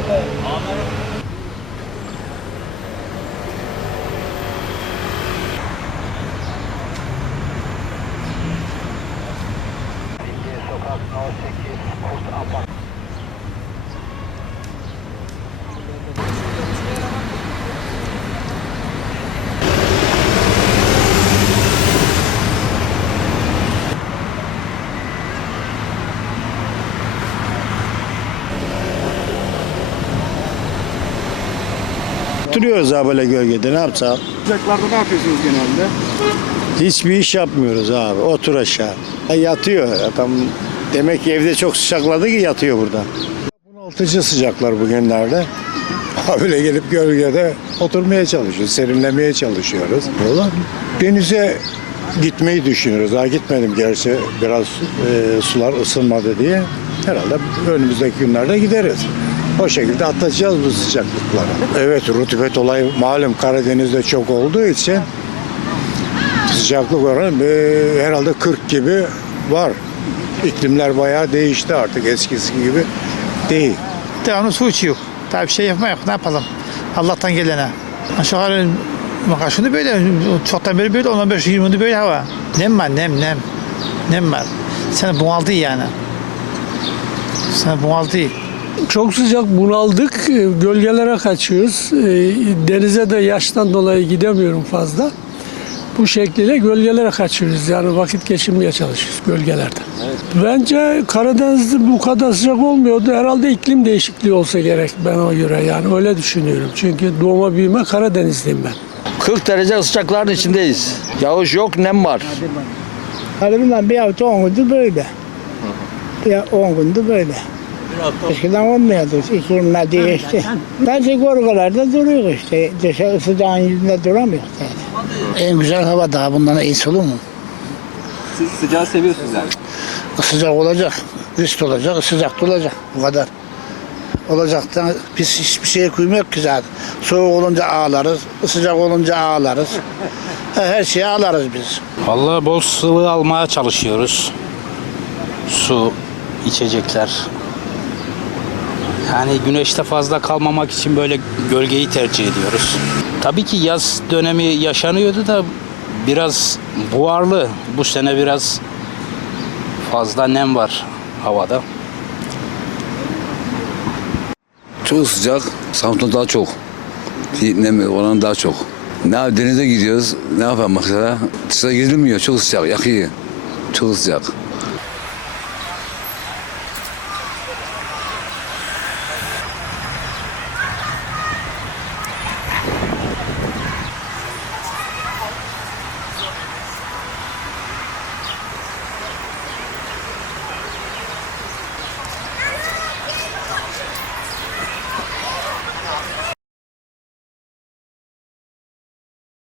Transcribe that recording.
abi. Sokak 18 Kurt Apak Oturuyoruz ha böyle gölgede ne yapsak? Sıcaklarda ne yapıyorsunuz genelde? Hiçbir iş yapmıyoruz abi. Otur aşağı. Ha, Yatıyor adam. Demek ki evde çok sıcakladı ki yatıyor burada. Bunaltıcı sıcaklar bugünlerde. Öyle gelip gölgede oturmaya çalışıyoruz, serinlemeye çalışıyoruz. Valla denize gitmeyi düşünüyoruz. Daha gitmedim gerçi biraz e, sular ısınmadı diye. Herhalde önümüzdeki günlerde gideriz. O şekilde atlatacağız bu sıcaklıkları. Evet rutubet olayı malum Karadeniz'de çok olduğu için sıcaklık oranı e, herhalde 40 gibi var. İklimler bayağı değişti artık eskisi gibi değil. Devamlı su içiyor. Daha bir şey yapma yok. Ne yapalım? Allah'tan gelene. Aşağı şimdi böyle çoktan beri böyle 15 20 böyle hava. Nem var nem nem. Nem var. Seni bunaldı yani. Seni bunaldı. Çok sıcak bunaldık. E, Gölgelere kaçıyoruz. E, Denize de yaştan dolayı gidemiyorum fazla. Bu şekliyle gölgelere kaçıyoruz. Yani vakit geçirmeye çalışıyoruz gölgelerde. Bence Karadeniz'de bu kadar sıcak olmuyordu. Herhalde iklim değişikliği olsa gerek ben o göre yani öyle düşünüyorum. Çünkü doğma büyüme Karadenizliyim ben. 40 derece sıcakların içindeyiz. Yağış yok, nem var. Hadi bilmem bir hafta on gündür böyle. Bir on gündür böyle. Eskiden olmuyordu. İklimler değişti. Bence gorgalarda duruyor işte. Dışarı sıcağın yüzünde duramıyor. En güzel hava daha bundan iyisi olur mu? Siz sıcağı seviyorsunuz yani. Sıcak olacak, üst olacak, sıcak da olacak. Bu kadar. Olacaktan biz hiçbir şeye kuymuyor ki zaten. Soğuk olunca ağlarız, sıcak olunca ağlarız. Her şeye ağlarız biz. Vallahi bol sıvı almaya çalışıyoruz. Su, içecekler. Yani güneşte fazla kalmamak için böyle gölgeyi tercih ediyoruz. Tabii ki yaz dönemi yaşanıyordu da biraz buharlı. Bu sene biraz fazla nem var havada. Çok sıcak, Samsun'da daha çok. Nem oranı daha çok. Ne yap- denize gidiyoruz, ne yapalım mesela? Dışarı girilmiyor, çok sıcak, yakıyor. Çok sıcak.